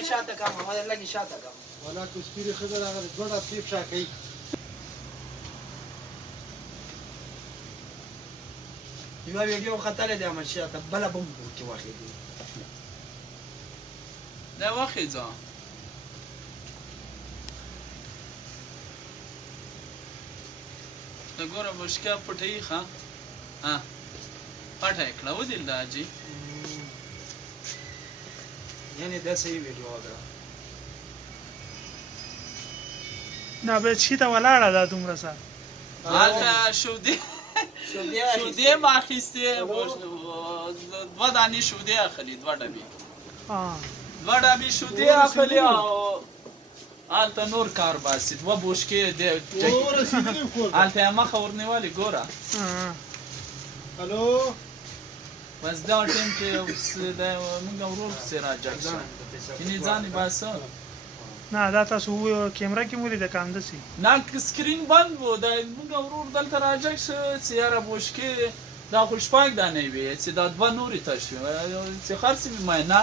ته شاته کم ما لګي شاته کم ولا کوسپیری خبر هغه ډوډه پیپ شاکې یو ویډیو خطر دی ما شاته بل بم کې واخې دی دا واخې ځه د ګوره مشکا پټې ښه ها پټه کړه ودل دا جی یعنی دا صحیح ویډیو ده نه به چی ته ولاړه ده دومره سره حالته شودې شودې ما اخیستې دوه دانې شودې اخلي دوه ډبې دوه ډبې شودې اخلي او هلته نور کار باسي دوه بوشکې هلته یې مخه ورنیولې ګوره الو بس دا ټیم کې موږ ورور پسې راجګ شو یعنې ځان یې باسه نه دا تاسو کیمره کې مولې د کام دسي نه سکرین بند و دا موږ ورور دلته راجګ شو چې یاره بوشکې دا خو شپږ دانې وې چې دا دوه نورې تش چې خرڅې مې ما نه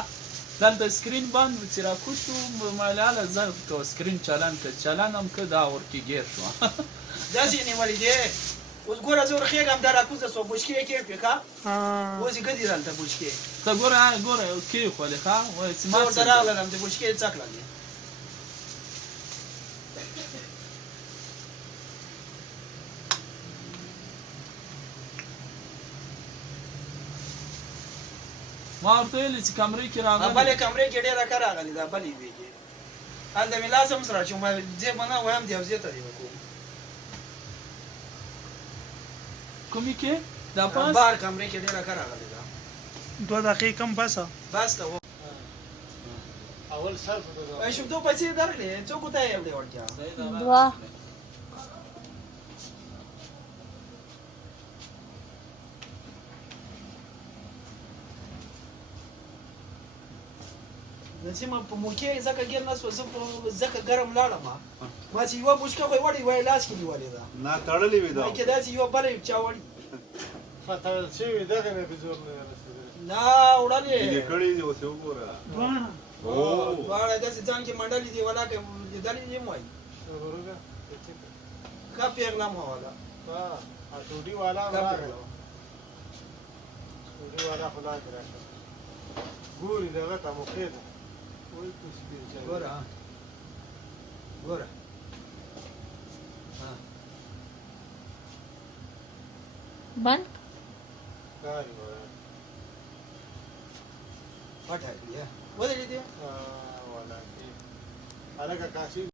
دلته سکرین بند و چې راکوز شو ملاله زه که سکرین چالان که چالان هم که دا ورکې ګیر شو داسې نیولې دی اوس ګوره زه ورخېږم دا راکوزه سوه بوشکې یې کېږدې ښه اوس یې ګدي دلته بوشکې ته ګوره کېښولې ښه زه ورته راغلم د بوشکې یې څک لګې ما ورته ویلې چې کمرې کې راغلی بلې کمرې کې ډېره ښه راغلې دا بلې وې کې هلته مې لاس هم سره اچوم ځای به نه وایم دیوزې ته دې وکړو کومې کې دا پاس بار کمرې کې ډېره ښه راغلې ده 2 دقیقې کم پسه بس ته اول سر ته شفتو پیسې درکړې څوک ته یې وړې وړتیا دوه چې ما په موکې ځکه ګیر نه سو ځکه ګرم لاړم ما چې یوه بوشکه خو یې وړې وای لاس کې نیولې ده نه تړلې وې دا کې داسې یوه بله چا وړي فتاوی شوی دغه نه به زور نه رسېدل نه وړلې دې کړي دې اوس وګوره دواړه داسې ځان کې منډلې دي ولا کې لیدلې دي مو وایي ورګه ښه پیغله مو والا ها ټوډي والا راغله ټوډي والا خدا دې راکړه ګوري دغه ته موخې ده وای کوسپیر چا ګوره ګوره بند کاری وای پټه دې ودرې دې والا کې الګه کاشي